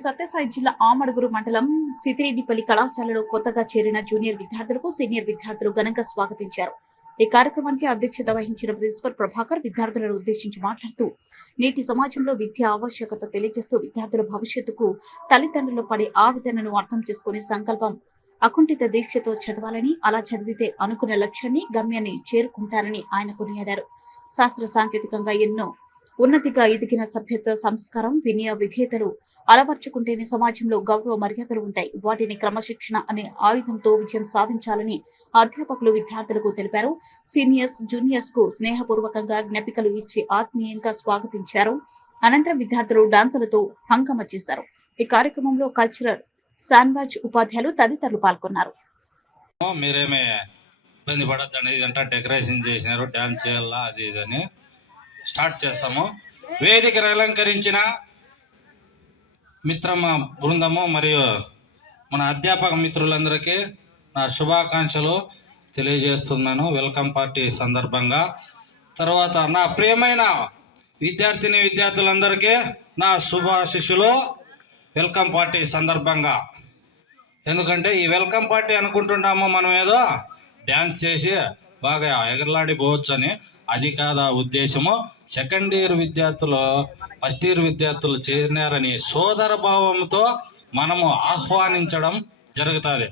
సత్యసాయి జిల్లా ఆమడుగురు మండలం సితిరెడ్డిపల్లి కళాశాలలో కొత్తగా చేరిన జూనియర్ విద్యార్థులకు సీనియర్ విద్యార్థులు ఘనంగా స్వాగతించారు. ఈ కార్యక్రమానికి అధ్యక్షత వహించిన ప్రిన్సిపల్ ప్రభాకర్ విద్యార్థులను ఉద్దేశించి మాట్లాడుతూ నేటి సమాజంలో విద్య ఆవశ్యకత తెలియజేస్తూ విద్యార్థుల భవిష్యత్తుకు తల్లిదండ్రులు పడే ఆవేదనను అర్థం చేసుకునే సంకల్పం అకుంఠిత దీక్షతో చదవాలని అలా చదివితే అనుకున్న లక్ష్యాన్ని గమ్యాన్ని చేరుకుంటారని ఆయన కొనియాడారు శాస్త్ర సాంకేతికంగా ఎన్నో ఉన్నతిగా ఎదిగిన సభ్యత సంస్కారం వినయ విధేతలు అలవర్చుకుంటేనే సమాజంలో గౌరవ మర్యాదలు ఉంటాయి. వాటిని క్రమశిక్షణ అనే ఆయుధంతో విజయం సాధించాలని అధ్యాపకులు విద్యార్థులకు తెలిపారు. సీనియర్స్ జూనియర్స్కు స్నేహపూర్వకంగా జ్ఞాపికలు ఇచ్చి ఆత్మీయంగా స్వాగతించారు. అనంతరం విద్యార్థులు డాన్సులతో హంగమ చేశారు. ఈ కార్యక్రమంలో కల్చరల్ శాన్వాజ్ ఉపాధ్యాయులు తదితరులు పాల్గొన్నారు. మీరేమే ఇబ్బంది పడద్దండి. ఇదంతా డెకరేషన్ చేసినారు. డ్యాన్స్ చేయాలా అది ఇది అని స్టార్ట్ చేస్తాము. వేదికను అలంకరించిన మిత్రమ బృందము మరియు మన అధ్యాపక మిత్రులందరికీ నా శుభాకాంక్షలు తెలియజేస్తున్నాను. వెల్కమ్ పార్టీ సందర్భంగా. తర్వాత నా ప్రియమైన విద్యార్థిని విద్యార్థులందరికీ నా శుభాశిష్యులు వెల్కమ్ పార్టీ సందర్భంగా. ఎందుకంటే ఈ వెల్కమ్ పార్టీ అనుకుంటున్నాము మనం ఏదో డ్యాన్స్ చేసి బాగా ఎగరలాడిపోవచ్చు అని అది కాదా ఉద్దేశము? సెకండ్ ఇయర్ విద్యార్థులు ఫస్ట్ ఇయర్ విద్యార్థులు చేరినారని సోదర భావంతో మనము ఆహ్వానించడం జరుగుతుంది.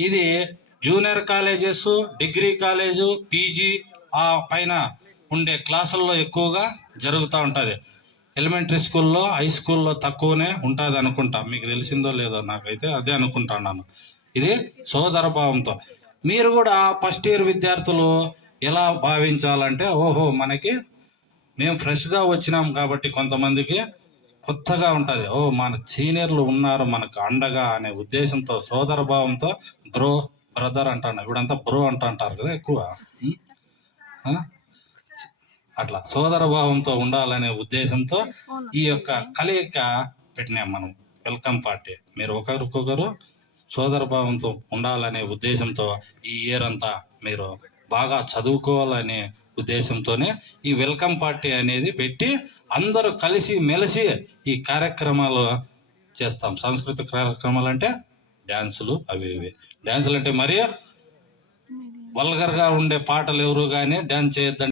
ఇది junior colleges degree college PG ఆ పైన ఉండే క్లాసుల్లో ఎక్కువగా జరుగుతూ ఉంటుంది. ఎలిమెంటరీ స్కూల్లో హై స్కూల్లో తక్కువనే ఉంటుంది అనుకుంటా. మీకు తెలిసిందో లేదో నాకైతే అదే అనుకుంటున్నాను. ఇది సోదర భావంతో. మీరు కూడా ఫస్ట్ ఇయర్ విద్యార్థులు ఎలా భావించాలంటే ఓహో మనకి మేము ఫ్రెష్గా వచ్చినాం కాబట్టి కొంతమందికి కొత్తగా ఉంటుంది. ఓ మన సీనియర్లు ఉన్నారు మనకు అండగా అనే ఉద్దేశంతో సోదర భావంతో బ్రో బ్రదర్ అంటాను. ఇప్పుడంతా బ్రో అంట అంటారు కదా ఎక్కువ. అట్లా సోదర భావంతో ఉండాలనే ఉద్దేశంతో ఈ యొక్క కలయిక పెట్టినాం మనం. Welcome party. మీరు ఒకరికొకరు సోదర భావంతో ఉండాలనే ఉద్దేశంతో ఈ ఇయర్ అంతా మీరు బాగా చదువుకోవాలనే ఉద్దేశంతోనే ఈ వెల్కమ్ పార్టీ అనేది పెట్టి అందరూ కలిసి మెలిసి ఈ కార్యక్రమాలు చేస్తాం. సాంస్కృతిక కార్యక్రమాలు అంటే డ్యాన్సులు అవి ఇవి. డ్యాన్సులు అంటే మరి వల్గర్గా ఉండే పాటలు ఎవరు కానీ డ్యాన్స్ చేయొద్దంటే